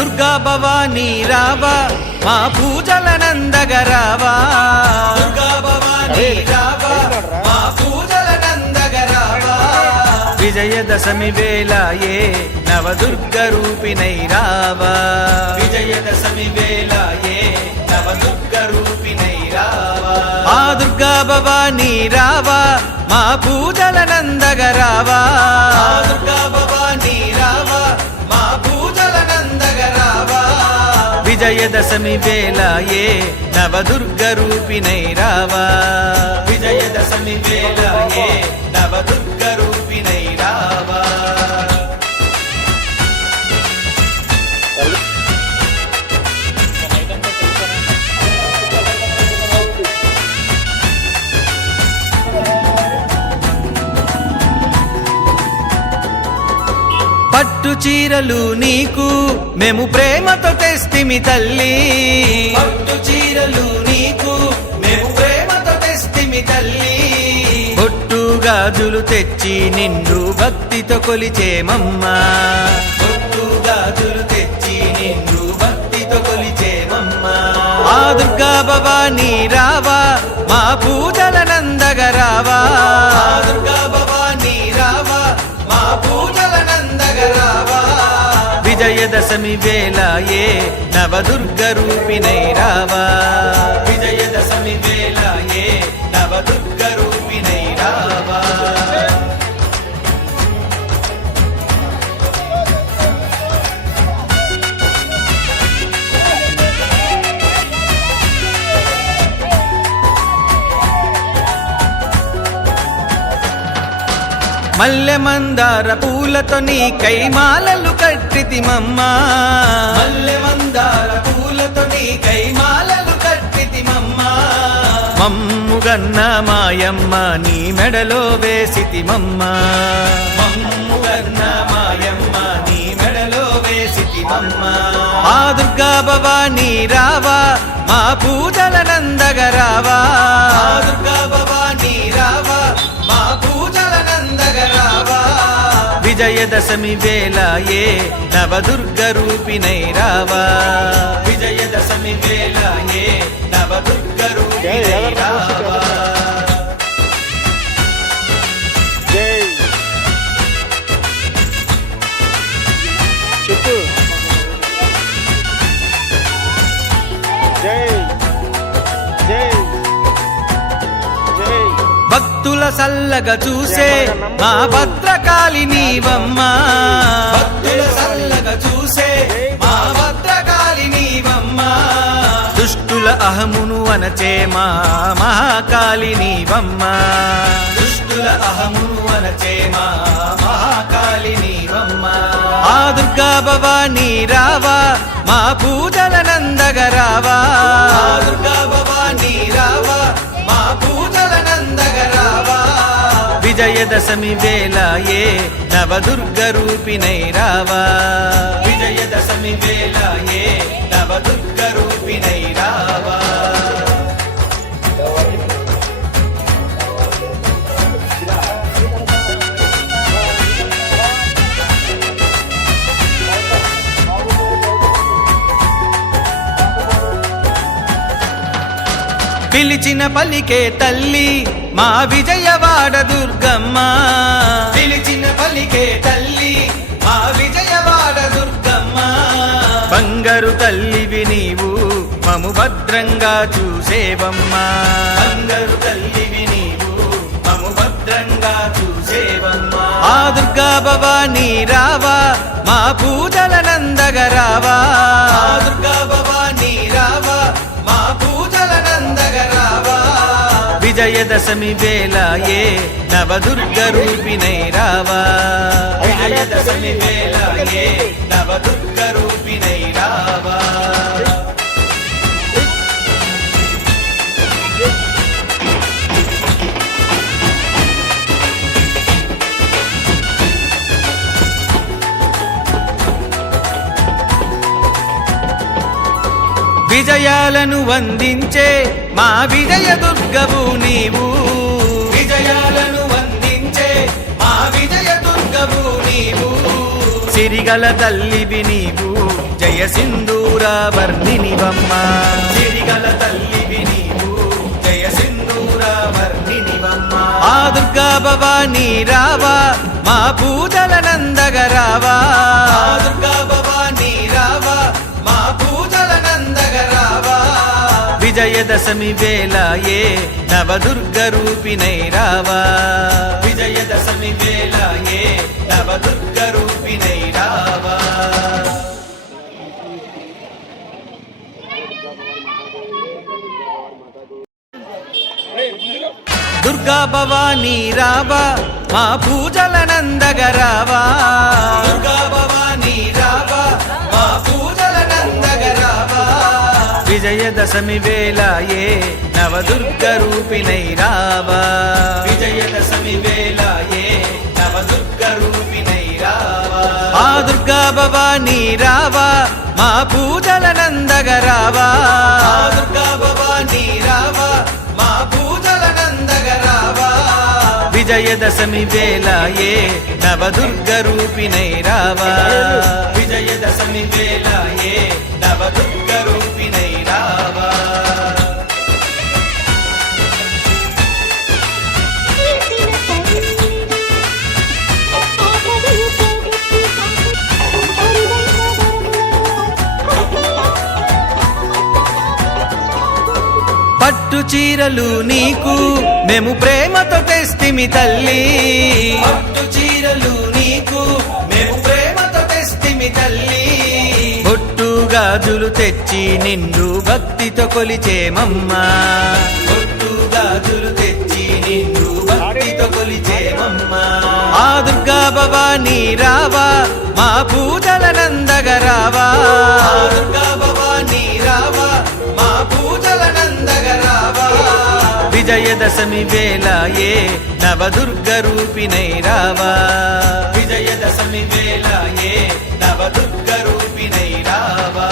దుర్గా భవానీ రావా మా పూజలనందగ రావా దుర్గా భవానీ రావా మా పూజలనందగ రావా విజయదశమి వేళయే నవదుర్గ రూపిణై రావా విజయదశమి వేళయే నవదుర్గ రూపిణై రావా ఆ దుర్గా భవానీ రావా మా పూజలనందగ రావా దుర్గా భవానీ రావా మా పూజలనందగ రావా విజయదశమి వేళయే నవదుర్గ రూపిణై రావా విజయదశమి వేళయే నవదుర్గ రూపిణై రావా పట్టు చీరలు నీకు మేము ప్రేమతో తెస్తిమి తల్లి పట్టు చీరలు నీకు మేము ప్రేమతో తెస్తిమి తల్లి బొట్టు గాజులు తెచ్చి నిన్ను భక్తితో కొలిచేమమ్మా బొట్టు గాజులు తెచ్చి నిన్ను భక్తితో కొలిచేమమ్మా ఆ దుర్గా భవానీ రావా మా పూజలనందగ రావా దుర్గా భవానీ రావా మా పూజలనందగ రావా విజయదశమి వేళయే నవదుర్గ రూపిణై రావా విజయదశమి వేళయే నవదుర్గ రూపిణై రావా మల్లె మందార పూలతో నీ కైమాలలు కట్టితిమమ్మా మల్లె మందార పూలతో నీ కైమాలలు కట్టితిమమ్మా మమ్ముగన్న మాయమ్మ నీ మెడలో వేసితిమమ్మా మమ్ముగన్న మాయమ్మ నీ మెడలో వేసితిమమ్మా ఆ దుర్గా భవానీ రావా మా పూజలనందగ రావా దుర్గా భవానీ రావా మా పూజలనందగ రావా విజయదశమి వేళయే నవదుర్గ రూపిణై రావా విజయదశమి వేళయే నవదుర్గ రూపిణై రావా భక్తుల సల్లగా చూసే మా భద్రకాళి నీవమ్మా భక్తుల సల్లగా చూసే మా భద్రకాళి నీవమ్మా దుష్టుల అహమును అనచే మా మహాకాళి నీవమ్మా దుష్టుల అహమును అనచే మా మహాకాళి నీవమ్మా ఆ దుర్గా భవానీ రావా మా పూజలనందగ రావా దుర్గా భవానీ రావా మా పూజలనందగ రావా విజయదశమి వేళయే నవదుర్గ రూపిణై రావా విజయదశమి వేళయే నవదుర్గ రూపిణై రావా పిలిచిన పలికే తల్లి మా విజయవాడ దుర్గమ్మ పిలిచిన పలికే తల్లి మా విజయవాడ దుర్గమ్మ బంగారు తల్లివి నీవు మము భద్రంగా చూసేవమ్మా బంగారు తల్లివి నీవు మము భద్రంగా చూసేవమ్మా ఆ దుర్గా భవానీ రావా మా పూజలనందగ రావా దుర్గా భవానీ రావా మా పూజలనందగ రావా విజయదశమి వేళయే నవదుర్గ రూపిణై రావా విజయదశమి వేళయే నవదుర్గ రూపిణై రావా విజయాలను వందించే మా విజయ దుర్గవు నీవు విజయాలను వందించే మా విజయ దుర్గవు నీవు సిరిగల తల్లివి నీవు జయ జయ సింధూర వర్ణినివమ్మ సిరిగల తల్లివి నీవు జయ సింధూర వర్ణినివమ్మ ఆ దుర్గా భవానీ రావా మా పూజల నందగరావా దుర్గా భవానీ రావా మా పూజల నందగరావా విజయదశమి వేళ ఏ నవదుర్గ రూపిణై రావా విజయదశమి వేళ ఏ నవదుర్గ రూపిణై రావా దుర్గా భవానీ రావా మా పూజల నందగరావా దుర్గా భవానీ రావా మా పూజల నందగరావా విజయదశమి వేళ ఏ నవదుర్గ రూపిణై రావా విజయదశమి వేళ ఏ నవదుర్గ రూపిణై రావా ఆ దుర్గా భవానీ రావా మా పూజల నందగరావా దుర్గా భవానీ రావా మా పూజల నందగరావా విజయదశమి వేళ ఏ నవదుర్గ రూపిణై రావా విజయదశమి వేళ ఏ నవదుర్గ రూపిణై రావా పట్టు చీరలు నీకు మేము ప్రేమతో తెస్తిమి తల్లి పట్టు చీరలు నీకు మేము ప్రేమతో తెస్తిమి తల్లి బొట్టు గాజులు తెచ్చి నిండు భక్తితో కొలిచేమమ్మా బొట్టు గాజులు తెచ్చి నిండు భక్తితో కొలిచేమమ్మా ఆ దుర్గా భవానీ రావా మా పూజల నందగరావా దుర్గా భవానీ రావా మా పూజల నందగరావా విజయదశమి వేళ ఏ నవదుర్గ రూపిణై రావా విజయదశమి వేళ ఏ నవదుర్గ రూపిణై రావా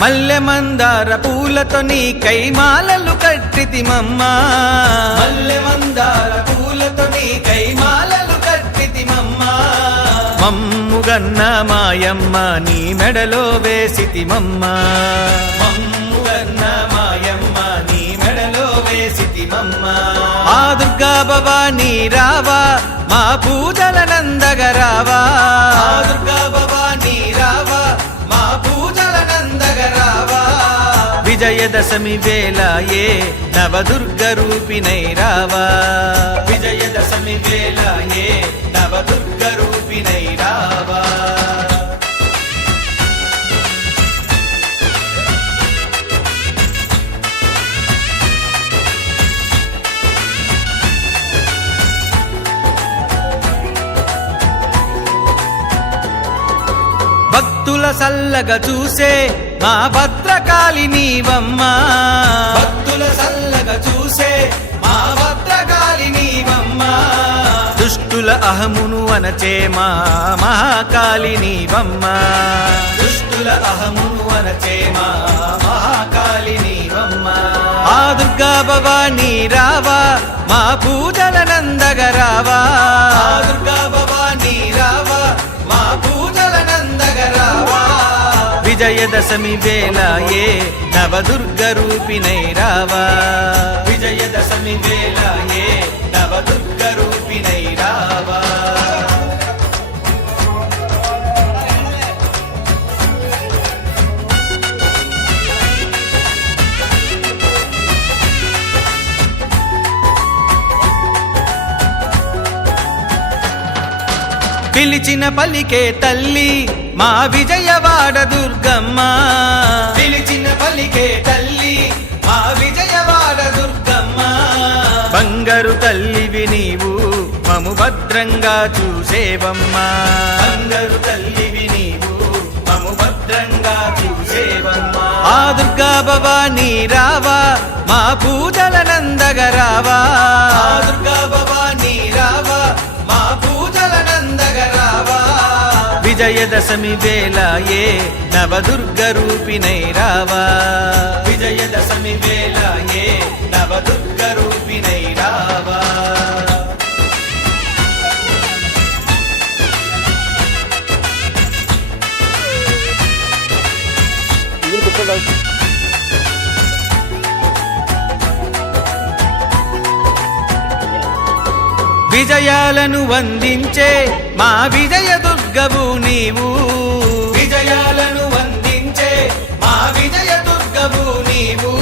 మల్లె మందార పూలతో నీ కైమాలలు కట్టితిమమ్మా మల్లె మందార పూలతో నీ కైమాలలు కట్టితిమమ్మా మమ్ముగన్న మాయమ్మ నీ మెడలో వేసితిమమ్మా మమ్ముగన్న మాయమ్మ నీ మెడలో వేసితిమమ్మా ఆ దుర్గా భవానీ రావా మా పూజల నందగరావా దుర్గా భవానీ రావా మా పూజల నందగరావా విజయదశమి వేళ ఏ నవదుర్గ రూపిణై రావా విజయదశమి వేళ ఏ నవదుర్గ రూపిణై రావా భక్తుల సల్లగా చూసే మా భద్రకాళి నీవమ్మా భక్తుల సల్లగా చూసే మా భద్రకాళి నీవమ్మా దుష్టుల అహమును అనచే మా మహాకాళి నీవమ్మా దుష్టుల అహమును అనచే మా మహాకాళి నీవమ్మా ఆ దుర్గా భవానీ రావా మా పూజల నందగరావా దుర్గా భవానీ రావా మా పూజల నందగరావా విజయదశమి వేళ ఏ నవదుర్గ రూపిణై రావా విజయదశమి వేళ ఏ నవదుర్గ రూపిణై రావా పిలిచిన పలికే తల్లి మా విజయవాడ దుర్గమ్మ పిలిచిన పలికే తల్లి మా విజయవాడ దుర్గమ్మ బంగారు తల్లివి నీవు మము భద్రంగా చూసేవమ్మా బంగారు తల్లివి నీవు మము భద్రంగా చూసేవమ్మా ఆ దుర్గా భవానీ రావా మా పూజల నందగరావా దుర్గా భవానీ రావా మా పూజల నందగరావా విజయదశమి వేళ ఏ నవదుర్గ రూపిణై రావా విజయదశమి వేళ ఏ నవదుర్గ రూపిణై రావా విజయాలను వందించే మా విజయ దుర్గవు నీవు విజయాలను వందించే మా విజయ దుర్గవు నీవు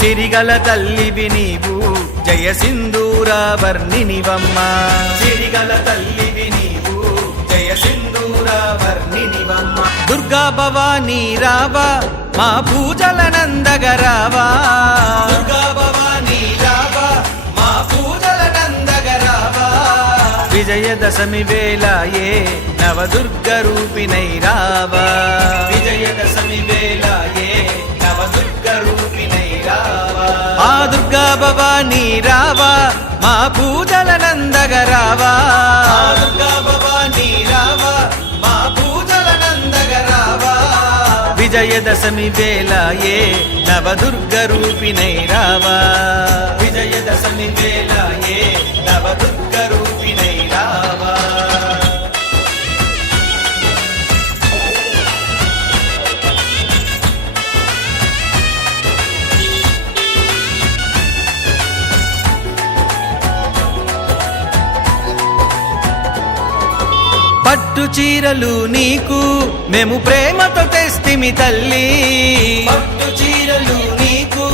సిరిగల తల్లివి నీవు జయ సింధూర వర్ణినివమ్మ సిరిగల తల్లివి నీవు జయ సింధూర వర్ణినివమ్మ దుర్గా భవానీ రావా మా పూజల నందగరావా దుర్గా భవానీ రావా మా పూజల నందగరావా విజయదశమి వేళ ఏ నవదుర్గ రూపిణై రావా విజయదశమి వేళ ఏ నవదుర్గ రూపిణై రావా ఆ దుర్గా భవానీ రావా మా పూజల నందగరావా దుర్గా భవానీ రావా మా పూజల నందగరావా విజయదశమి వేళ ఏ నవదుర్గ రూపిణై రావా విజయదశమి వేళ ఏ నవదుర్గ రూపిణై రావా పట్టు చీరలు నీకు మేము ప్రేమతో తెస్తిమి తల్లి పట్టు చీరలు నీకు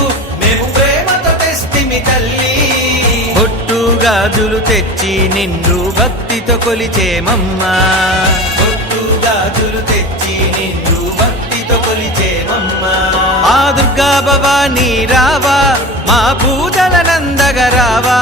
మేము ప్రేమతో తెస్తిమి తల్లి బొట్టు గాజులు తెచ్చి నిన్ను భక్తితో కొలిచేమమ్మా బొట్టు గాజులు తెచ్చి నిన్ను భక్తితో కొలిచేమమ్మా ఆ దుర్గా భవానీ రావా మా పూజల నందగరావా